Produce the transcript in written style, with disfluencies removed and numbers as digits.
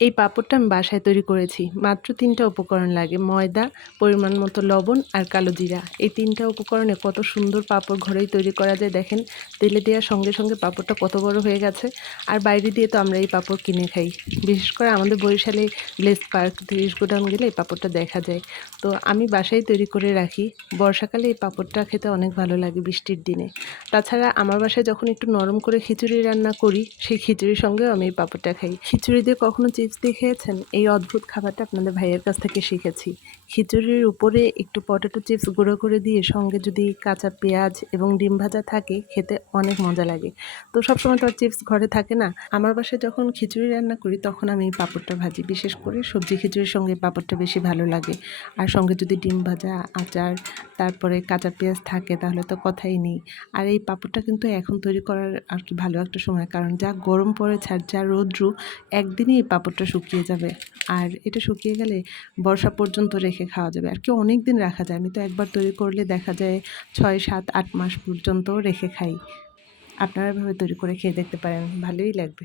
এই পাঁপড়টা আমি বাসায় তৈরি করেছি। মাত্র ৩টা উপকরণ লাগে। ময়দা, পরিমাণ মতো লবণ আর কালো জিরা। এই ৩টা উপকরণে কত সুন্দর পাঁপড় ঘরেই তৈরি করা যায় দেখেন। তেলে দেওয়ার সঙ্গে সঙ্গে পাঁপড়টা কত বড় হয়ে গেছে। আর বাইরে দিয়ে তো আমরা এই পাঁপড় কিনে খাই। বিশেষ করে আমাদের বরিশালে লেস পার্ক, ৩০ গোডাউন গেলে এই পাঁপড়টা দেখা যায়। তো আমি বাসায় তৈরি করে রাখি। বর্ষাকালে এই পাঁপড়টা খেতে অনেক ভালো লাগে বৃষ্টির দিনে। তাছাড়া আমার বাসায় যখন একটু নরম করে খিচুড়ি রান্না করি, সেই খিচুড়ির সঙ্গেও আমি এই পাঁপড়টা খাই। খিচুড়ি দিয়ে কখনো চিপস দিয়ে খেয়েছেন? এই অদ্ভুত খাবারটা আপনাদের ভাইয়ের কাছ থেকে শিখেছি। খিচুড়ির উপরে একটু পটেটো চিপস গুঁড়ো করে দিয়ে সঙ্গে যদি কাঁচা পেঁয়াজ এবং ডিম ভাজা থাকে, খেতে অনেক মজা লাগে। তো সবসময় তো আর চিপস ঘরে থাকে না। আমার বাসায় যখন খিচুড়ি রান্না করি তখন আমি এই পাঁপড়টা ভাজি। বিশেষ করে সবজি খিচুড়ির সঙ্গে এই পাঁপড়টা বেশি ভালো লাগে। আর সঙ্গে যদি ডিম ভাজা, আচার, তারপরে কাঁচা পেঁয়াজ থাকে তাহলে তো কথাই নেই। আর এই পাঁপড়টা কিন্তু এখন তৈরি করার আর কি ভালো একটা সময়, কারণ যা গরম পড়েছে আর যা রৌদ্র, একদিনই এই পাঁপড়টা শুকিয়ে যাবে। আর এটা শুকিয়ে গেলে বর্ষা পর্যন্ত রেখে খাওয়া যাবে, আর কি অনেক দিন রাখা যায়। আমি তো একবার তৈরি করলে দেখা যায় ৬, ৭, ৮ মাস পর্যন্ত রেখে খাই। আপনারা এভাবে তৈরি করে খেয়ে দেখতে পারেন, ভালোই লাগবে।